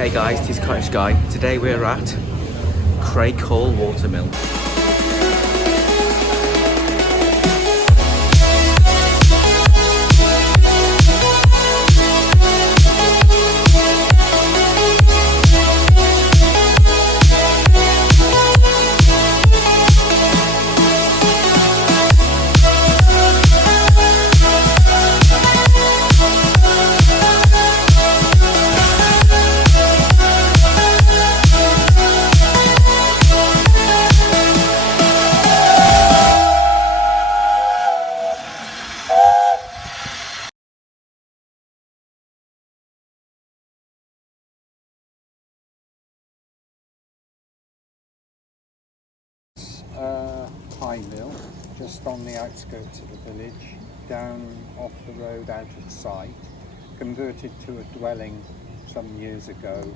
Hey guys, this is Cottage Guy. Today we're at Crakehall watermill. Pie mill just on the outskirts of the village, down off the road out of sight, converted to a dwelling some years ago.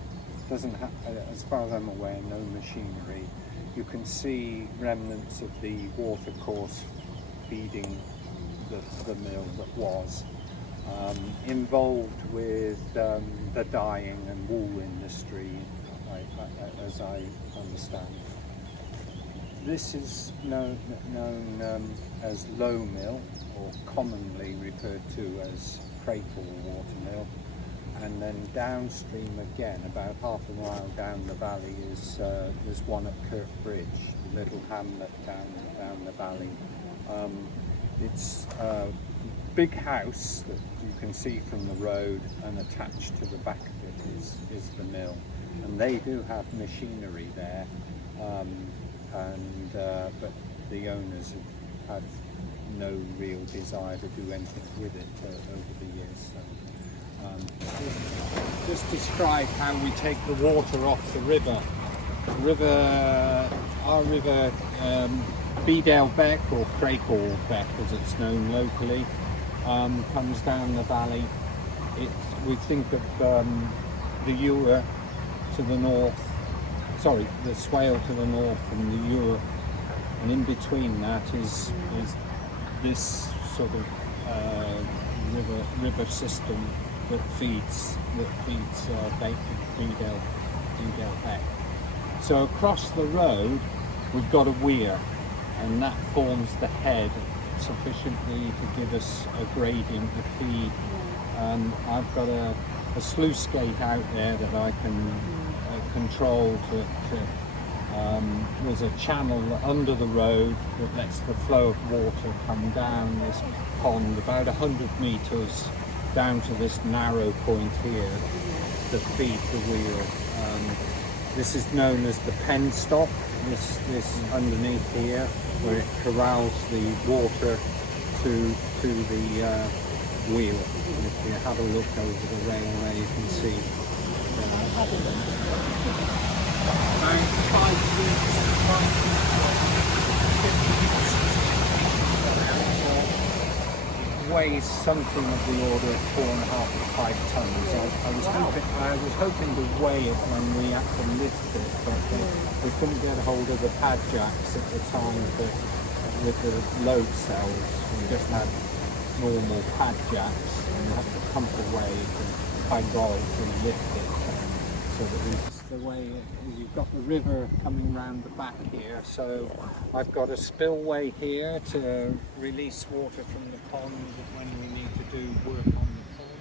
Doesn't have, as far as I'm aware, no machinery. You can see remnants of the water course feeding the mill that was. Involved with the dyeing and wool industry, as I understand. This is known as Low Mill, or commonly referred to as Crakehall watermill. And then downstream again, about half a mile down the valley, is there's one at Kirkbridge, the little hamlet down the valley. It's a big house that you can see from the road, and attached to the back of it is the mill. And they do have machinery there. But the owners have had no real desire to do anything with it over the years. So, just describe how we take the water off the river. Our river, Bedale Beck, or Crakehall Beck as it's known locally, comes down the valley. We think of the Ewer to the north. Sorry, the Swale to the north and the Ewer, and in between that is this sort of river system that feeds Bedale Beck. So across the road we've got a weir, and that forms the head sufficiently to give us a gradient to feed. I've got a sluice gate out there that I can control there's a channel under the road that lets the flow of water come down this pond about 100 metres down to this narrow point here to feed the wheel. This is known as the penstock, this underneath here, where it corrals the water to the wheel. And if you have a look over the railway, you can see weighs something of the order of 4.5 to 5 tons. I was hoping to weigh it when we had to lift it, but we couldn't get hold of the pad jacks at the time with the load cells. We just had normal pad jacks, and you have to pump away to hydraulically to lift it. So that the way you've got the river coming round the back here, so I've got a spillway here to release water from the pond when we need to do work on the pond,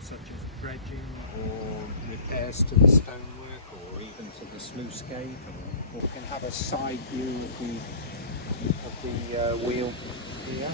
such as dredging or repairs to the stonework, or even to the sluice gate. Or we can have a side view of the wheel here.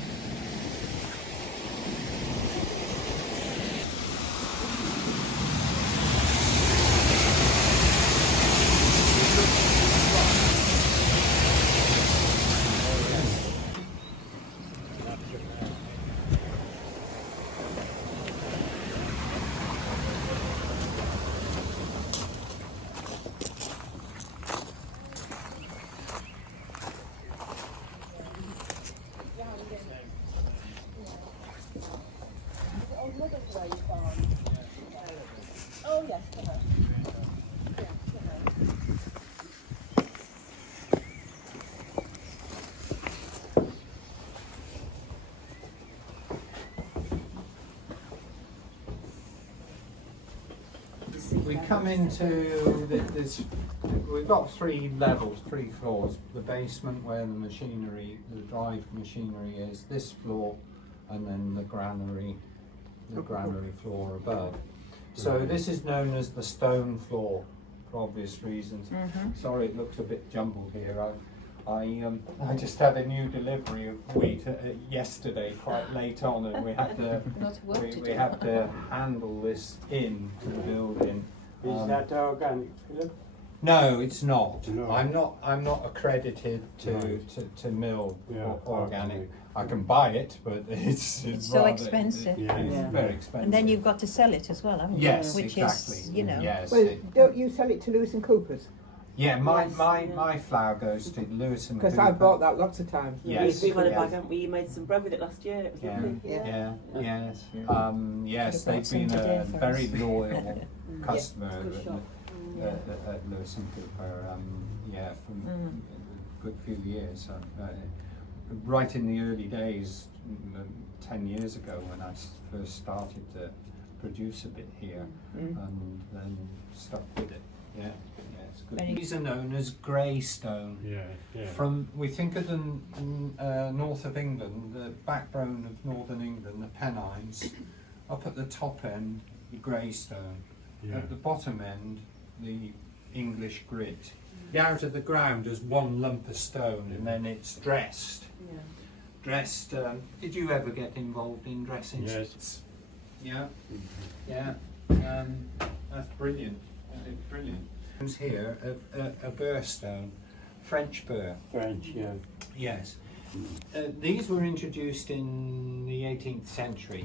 come into this. We've got 3 levels, 3 floors. The basement where the machinery, the drive machinery is, this floor, and then the granary floor above. So this is known as the stone floor for obvious reasons. Sorry, it looks a bit jumbled here. I just had a new delivery of wheat yesterday, quite late on, and we had to we had to handle this in to the building. Is that organic, Philip? No, it's not. No. I'm not accredited to mill Yeah, organic. I can buy it, but it's so rather, expensive. It's very expensive. And then you've got to sell it as well, haven't you? Yes, Which exactly. is, you know. Yes. Well, don't you sell it to Lewis and Cooper's? Yeah, my flour goes to Lewis and Because Cooper. I bought that lots of times. Yes, We've had a yes. bag, haven't we? You made some bread with it last year. It was Yeah, lovely. yes. Yes, Could've they've bought some been today a for very us. loyal customer Good shop. at Lewis and Cooper. For a good few years. Right in the early days, 10 years ago, when I first started to produce a bit here, and then stuck with it. Yeah, it's good. Very- These are known as grey stone. Yeah. We think of the north of England, the backbone of northern England, the Pennines. Up at the top end, the grey stone. Yeah. At the bottom end, the English grit. Out of the ground as one lump of stone, and then it's dressed. Yeah. Dressed. Did you ever get involved in dressing? Yes. Yeah. Yeah. That's brilliant. It's brilliant. Here, a burr stone, French burr. French, yeah. Yes. These were introduced in the 18th century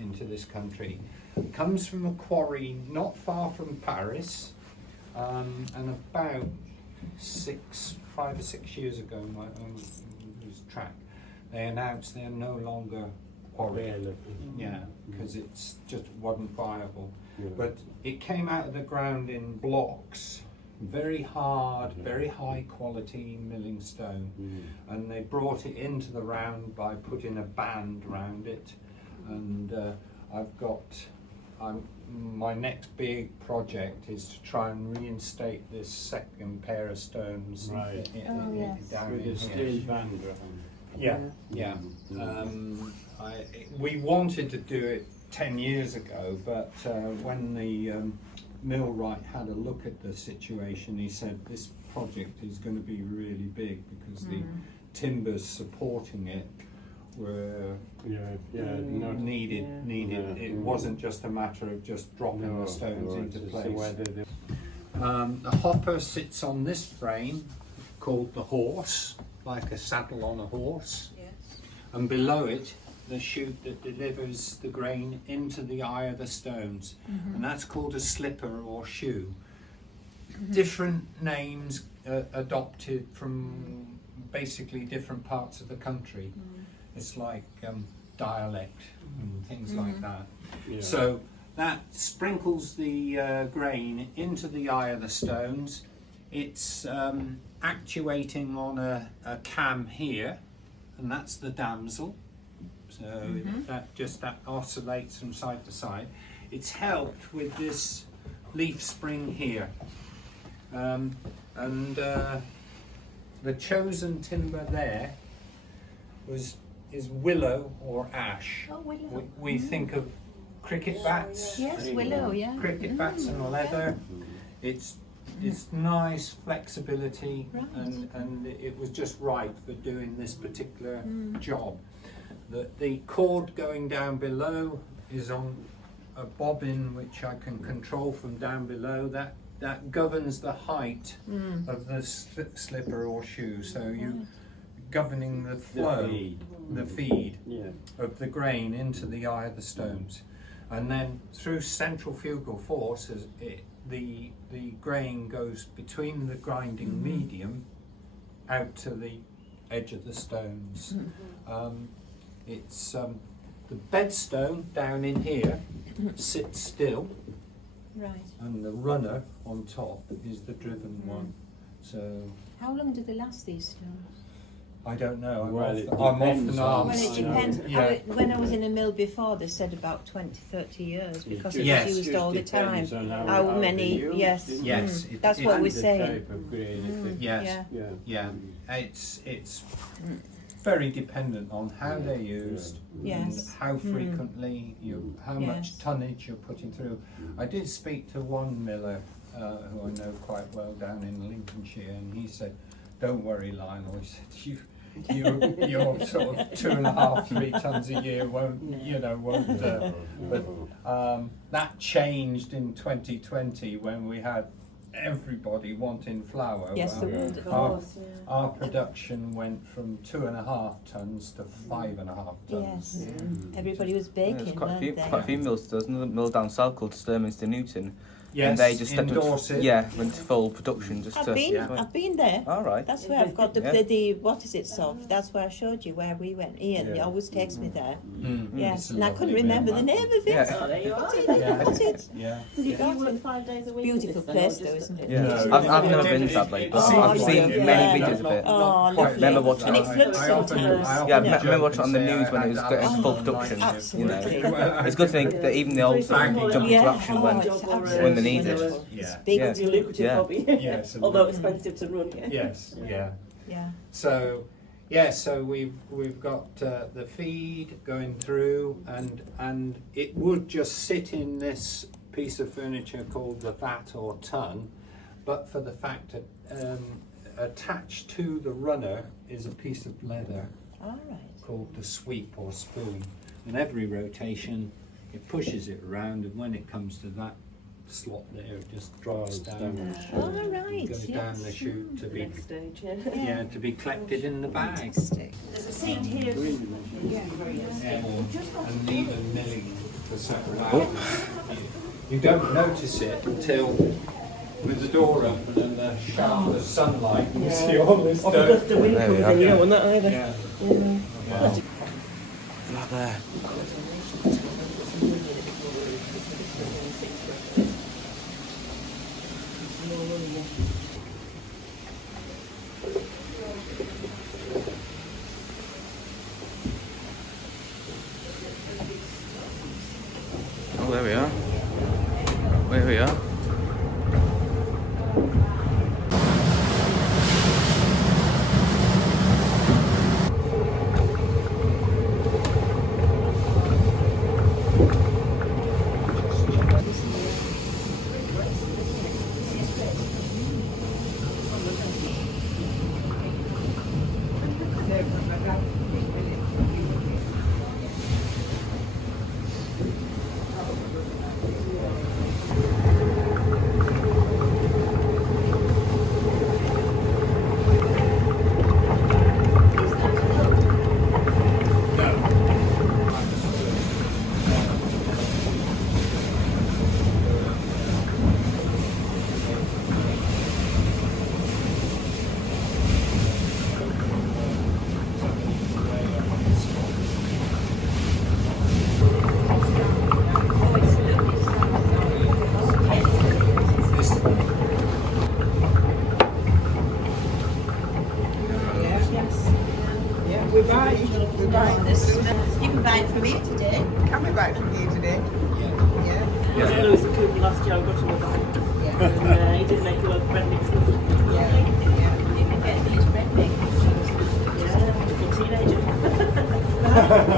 into this country. It comes from a quarry not far from Paris, and about 5 or 6 years ago, I was track, they announced they're no longer quarry. Yeah, because it's just wasn't viable. Yeah. But it came out of the ground in blocks, very hard, very high quality milling stone, and they brought it into the round by putting a band around it. And my next big project is to try and reinstate this second pair of stones Right. down With in a here. steel band around. Yeah. We wanted to do it 10 years ago, but when the millwright had a look at the situation, he said this project is going to be really big because the timbers supporting it were needed. Yeah. It wasn't just a matter of just dropping the stones into it's place. the way they do. The hopper sits on this frame called the horse, like a saddle on a horse, Yes. and below it the chute that delivers the grain into the eye of the stones, and that's called a slipper or shoe. Different names adopted from basically different parts of the country. It's like dialect and things like that. Yeah. So that sprinkles the grain into the eye of the stones. It's actuating on a cam here, and that's the damsel. So that oscillates from side to side. It's helped with this leaf spring here, and the chosen timber there is willow or ash. Oh, willow. We think of cricket bats. Yes, willow, yeah. Cricket bats and leather. It's nice flexibility, Right. and it was just right for doing this particular job. The cord going down below is on a bobbin which I can control from down below. That governs the height of the slipper or shoe. So you governing the flow, the feed Yeah. of the grain into the eye of the stones, and then through centrifugal force, the grain goes between the grinding medium out to the edge of the stones. It's the bedstone down in here sits still, Right. and the runner on top is the driven one. So How long do they last, these stones? I don't know. Well, it I'm depends often on- Well, it asked. depends. Yeah. When I was in a mill before, they said about 20, 30 years because it Yes. was used all the time. Depends on How they many? use Yes. it. Yes, Mm. it- That's it- what And we're the saying. type of grain, I think. Yes. Yeah. Yeah. Yeah, it's very dependent on how they're used Yes. and how frequently how much Yes. tonnage you're putting through. I did speak to one miller who I know quite well down in Lincolnshire, and he said, "Don't worry, Lionel," he said, your sort of 2.5, 3 tons a year won't. But that changed in 2020 when we had everybody wanting flour. Yes, Well, there would. Of course, yeah. our production went from 2.5 tons to 5.5 tons. Yes. Everybody was baking, There's quite a weren't few they? mills. There's another mill down south called Sturminster Newton. Yes, and they just in stepped Dorset. went to full production just to. I've been there. All right. That's where I've got the what is it, Sof? That's where I showed you where we went. Ian, he always takes me there. Yes, It's a and I lovely couldn't remember mill, the that name of it. Yeah. Oh, there you are. What's it? Yeah. So you work 5 days a week? Beautiful in this then, or place just- though, isn't it? Yeah. Beautiful. I've never been to that place, but Oh, I've seen yeah. many videos of it. Oh, Not quite lovely. Remember watching And it. it floods sometimes. Yeah, I remember watching it on the news when it was getting Oh, full production. absolutely. You know, it's good to think that even the old stuff can jump into Yeah. action Oh, when it's when they need it. wonderful. Yeah. It's big. Yeah. It's a lucrative Yeah. hobby. Yes, Although expensive to run. Yeah. Yes, yeah. Yeah. So we've got the feed going through, and it would just sit in this piece of furniture called the vat or tun, but for the fact that attached to the runner is a piece of leather All right. called the sweep or spoon, and every rotation it pushes it around, and when it comes to that slot there, it just drops down. All right. Goes down the chute to be Next stage, yeah. to be collected in the bag. Fantastic. There's a scene here. And even milling for several hours. You don't notice it until with the door open and the shaft of sunlight, and you see all this Or if a dirt. gust of wind There we comes are. in, you don't want that either. Yeah. Right there. Oh, there we are. There we are. Yeah, we're buying. We're buying this. You can buy it from here today. Can we buy it from here today? Yeah. I was Lewis and Cooper last year, I got him a bag. Yeah. And he did make a lot of bread mix stuff. Yeah. You can get these bread makers. Yeah, little teenager.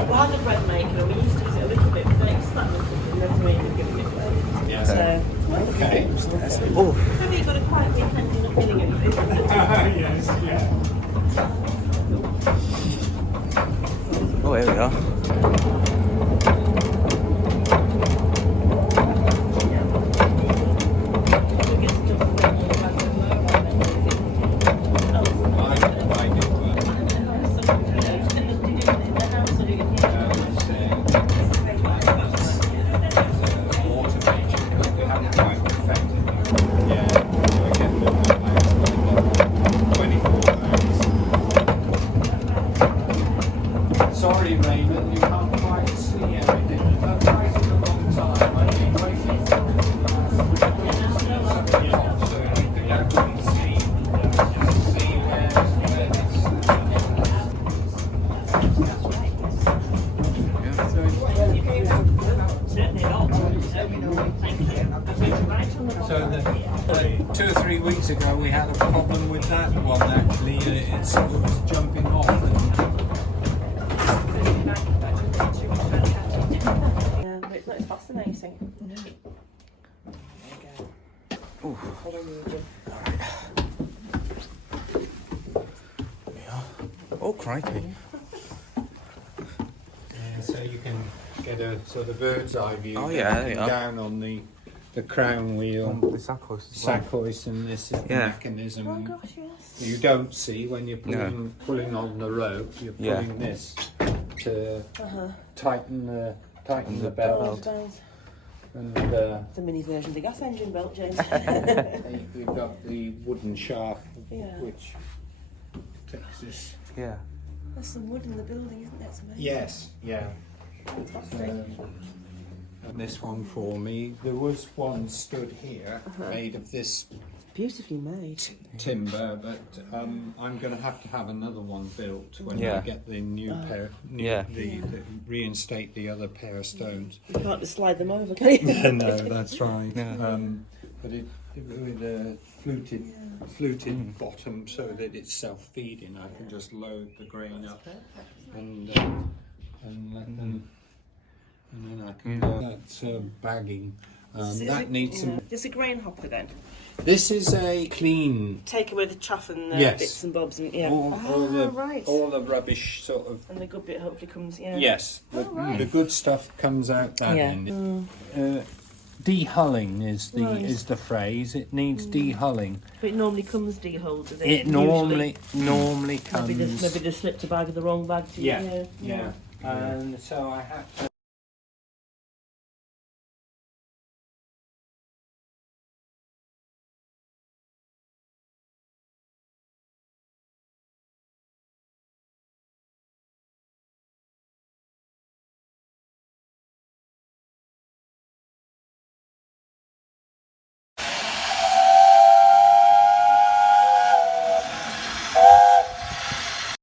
While the bread maker, we used to use it a little bit, but then it started and then we ended up giving it away. Yeah. So, Okay. Oh, have you got a quiet weekend and not feeling anything? Yes, yeah. oh, here we are. 2 or 3 weeks ago we had a problem with that one actually. It sort of was jumping off. Yeah, but it's not as fascinating. No. Oh, crikey. Yeah, so you can get a sort of bird's eye view. Oh, yeah, there you are. Down on the crown wheel. The sack hoist as well. Sack hoist, and this is the Yeah. mechanism. Oh gosh, yes. You don't see when you're pulling on the rope. You're Yeah. pulling this to tighten the the belt. It's And a mini version of the gas engine belt, James. you've got the wooden shaft, Yeah. which takes this. Yeah. There's some wood in the building, isn't there? It's amazing. Yes, yeah. Fantastic. And this one for me. There was one stood here, made of this Beautifully made. timber, but I'm going to have another one built when Yeah. I get the new pair, Yeah. the reinstate the other pair of stones. You can't just slide them over, can you? No, that's right. Yeah. But it with a fluted bottom, so that it's self-feeding. I can just load the grain up and let them, and then I can. That's bagging. That needs some. Just a grain hopper then. This is a clean. Take away the chaff and the Yes. bits and bobs and yeah. Right. all the rubbish sort of. And the good bit hopefully comes, yeah. Yes, the good stuff comes out that Yeah. end. Dehulling is the phrase. It needs dehulling. But it normally comes dehulled, does it? It normally comes. Maybe they slipped a bag of the wrong bag to you. Yeah. And so I have to